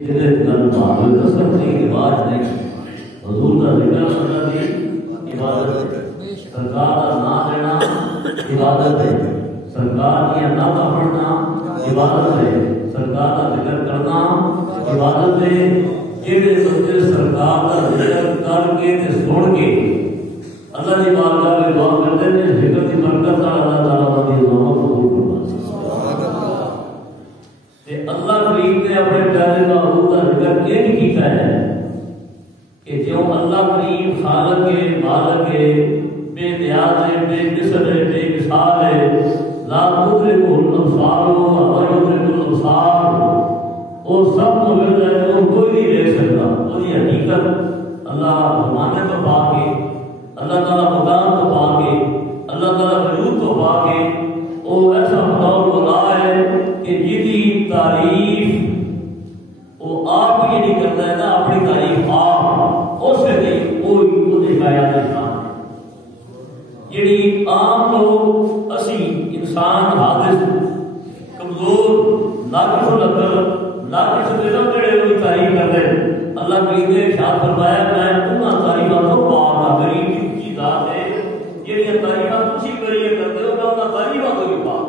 رواج نہیں حضور کا ذکر کرنا بھی عبادت ہے، سرکار کا نام لینا عبادت ہے، سرکار کی نعت پڑھنا عبادت ہے، سرکار کا ذکر کرنا عبادت ہے۔ جہے بندے سرکار کا ذکر کر کے تے سن کے اللہ کی بارگاہ میں دعا کرتے ہیں، ذکر کی برکت نال اللہ تعالیٰ کی دعا قبول فرماتا ہے۔ اللہ کریم نے اپنے پیارے محبوب کا ذکر یہ کیتا ہے کہ جو اللہ کریم خالق ہے، مالک ہے، بے نیاز ہے، بے مثل ہے، بے مثال ہے، لا تدرکہ الابصار وہو یدرک الابصار، وہ سب کو مل رہا ہے، وہ کوئی نہیں لے سکتا۔ وہ یہ حقیقت اللہ زمانے تو پا کے، اللہ تعالیٰ مقام تو پا کے، اللہ تعالیٰ وجود تو پا کے، وہ ایسا بطور بلا ہے کہ جیدی تعریف وہ آپ یہ نہیں کرتا ہے نا، اپنی تعریف آپ اسے نہیں، کوئی حکایات انسان ہے جیڑی عام لوگ اسی انسان حادث کمزور ناقص العقل ناقص علم جڑے ہوئی تعریف کرتے ہیں۔ اللہ کریم نے ارشاد فرمایا میں انہاں تعریفاں تو پاک ہاں، میری اونچی ذات ہے جہڑیاں تعریفاں تسی کریے کرتے ہو، میں انہاں تعریفاں تو بھی پاک۔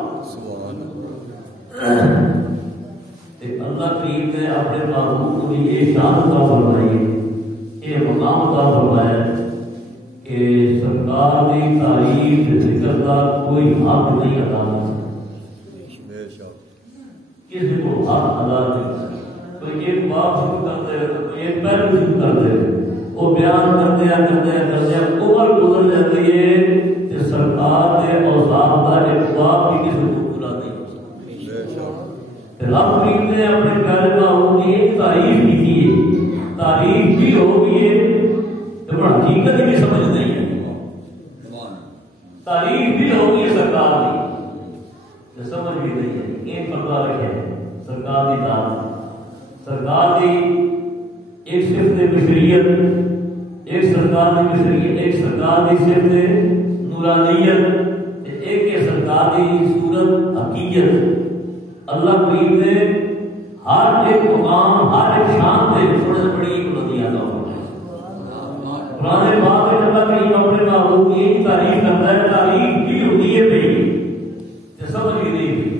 اللہ کریم نے اپنے محبوب کو بھی یہ شان عطا فرمائی، یہ مقام عطا فرمایا کہ سرکار کی تعریف ذکر کا کوئی حق نہیں ادا کر سکتا، کسی کو حق ادا نہیں کر سکتا۔ کوئی ایک بات شروع کرتے ہیں، کوئی ایک پہلو شروع کرتے ہیں، وہ بیان کرتے ہیں عمر گزر جاتی ہے کہ سرکار کے اوصاف کا ایک بات بھی کسی کو پورا نہیں ہو سکتا۔ رب کریم نے اپنے پیارے محبوب کی ایک تعریف کی تھی، تعریف بھی ہو گئی ہے تو حقیقت بھی سمجھ نہیں ہے، تعریف بھی ہو گئی سرکار کی سمجھ بھی نہیں ہے۔ ایک پردہ رکھے سرکار کی ذات، سرکار کی ایک صفت بشریت، ایک سرکار کی بشریت، ایک سرکار کی صفت نورانیت، ایک سرکار کی صورت حقیقت۔ اللہ کریم نے ہر ایک مقام ہر ایک شان سے تھوڑے سے بڑی بلندیاں عطا فرمائی۔ قرآن پاک میں اللہ کریم اپنے محبوب کی ایک تعریف کرتا ہے، تعریف بھی ہوتی ہے پہ سمجھ بھی نہیں ہوئی۔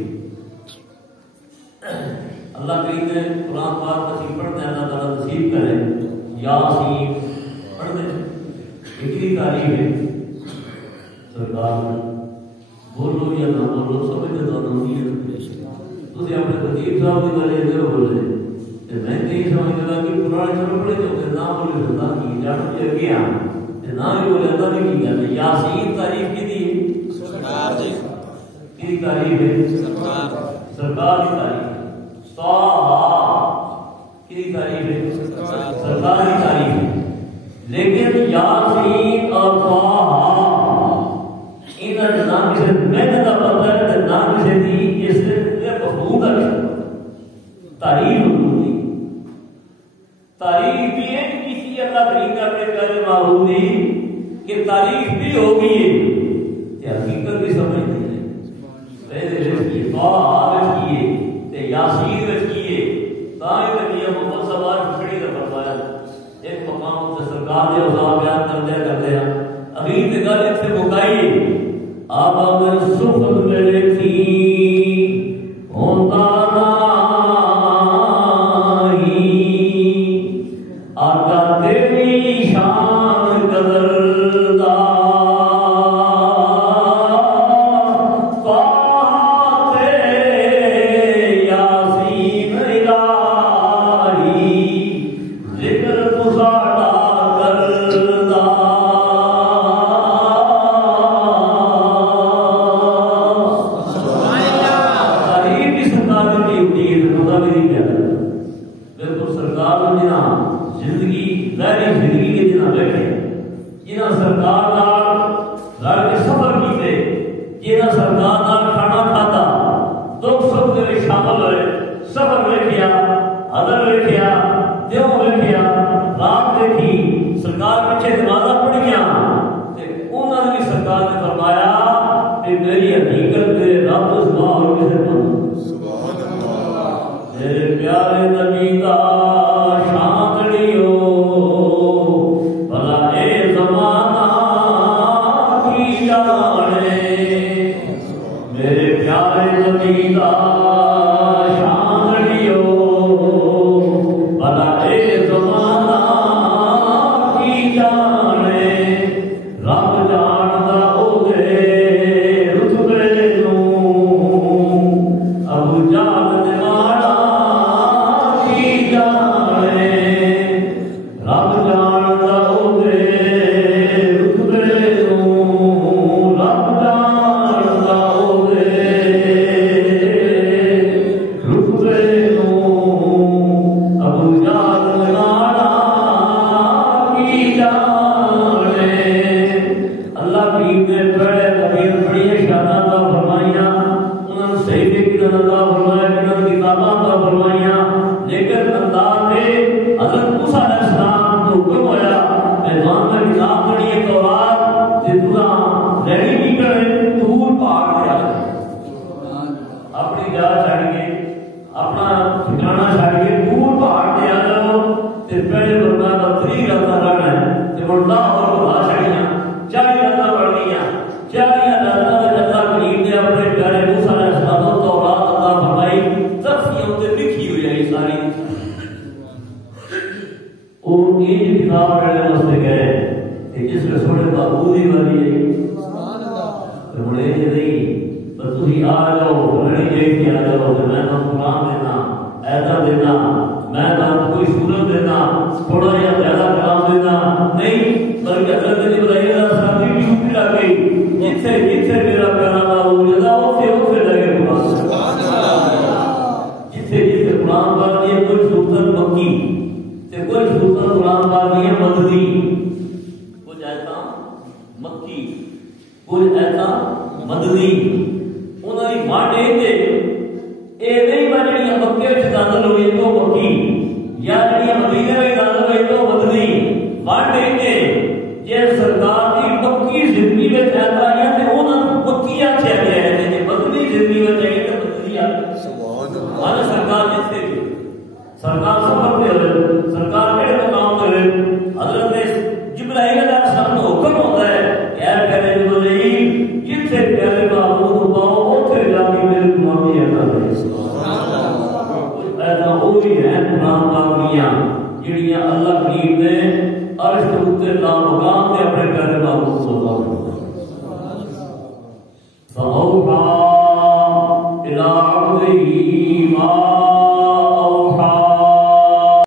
اللہ کریم نے قرآن پاک نصیب پڑھتے ہیں، اللہ تعالیٰ نصیب کرے یاسین پڑھتے ہیں، اتنی تعریف ہے سرکار نے، بولو یا نہ بولو سمجھ تو نہیں ہے۔ تسی اپنے خطیب صاحب کی گل یہ بولے کہ میں نہیں سمجھ لگا کہ قرآن چلو پڑھے جو کہ نہ بولے اللہ کی جان کے اگے آ نہ بھی بولے اللہ کی گل ہے۔ یاسین تعریف کی دی سرکار دی کی تعریف ہے، سرکار کی تعریف۔ طٰہٰ کی تعریف ہے، سرکار کی تعریف ہے۔ لیکن یاسین اور طٰہٰ انہاں نے نہ کسی محنت کا پتہ ہے نہ کسی دی اس مفہوم کا تعریف ہوتی، تعریف بھی ہے کسی اللہ کریم نے اپنے پیارے محبوب دی کہ تعریف بھی ہوگی ہے کہ حقیقت بھی سمجھ نہیں ہے۔ پہلے کی طٰہٰ کیے تے یاسین کیے تاں یہ محمد سوار کھڑی کا فرمایا ایک مقام تے سرکار دے اوصاف بیان کرتے ہیں۔ اخیر تے گل اتنے مکائی آپ اگر سکھ ملے تھی ہوتا نہیں آقا تیری شان قدردار پاتے یاسین الہی ذکر تساڑا کردار۔ لا وہ ایج کتاب پڑھنے واسطے گئے کہ جس رسول معبودی والی ہے ہوں یہ نہیں بس تھی آ جاؤ رڑی دیکھ کے آ جاؤ کہ میں تو قرآن دینا ایسا دینا میں تو کوئی سورت دینا تھوڑا یا زیادہ کلام دینا نہیں بلکہ حضرت ابراہیم علیہ السلام کی ڈیوٹی لگ گئی جتھے جتھے میرا پیارا معبود جگہ اسے لگے قرآن جتھے جتھے قرآن پاک یہ کوئی سورت مکی تے کوئی سورت قرآن پاک یہ مدنی کچھ ایسا مکی کچھ ایسا مدنی انہوں نے وانڈ یہ نہیں بنی مکے وچ نازل ہوئی تو مکی یا جڑی مدینے میں نازل ہوئی تو مدنی وانڈ یہ سرکار کی مکی زندگی میں ایسا ہے تے انہاں نوں مکی آکھیا گیا ہے کہ مدنی زندگی میں چاہیے تے مدنی آ سبحان اللہ سرکار جتھے سرکار سفر پہ سرکار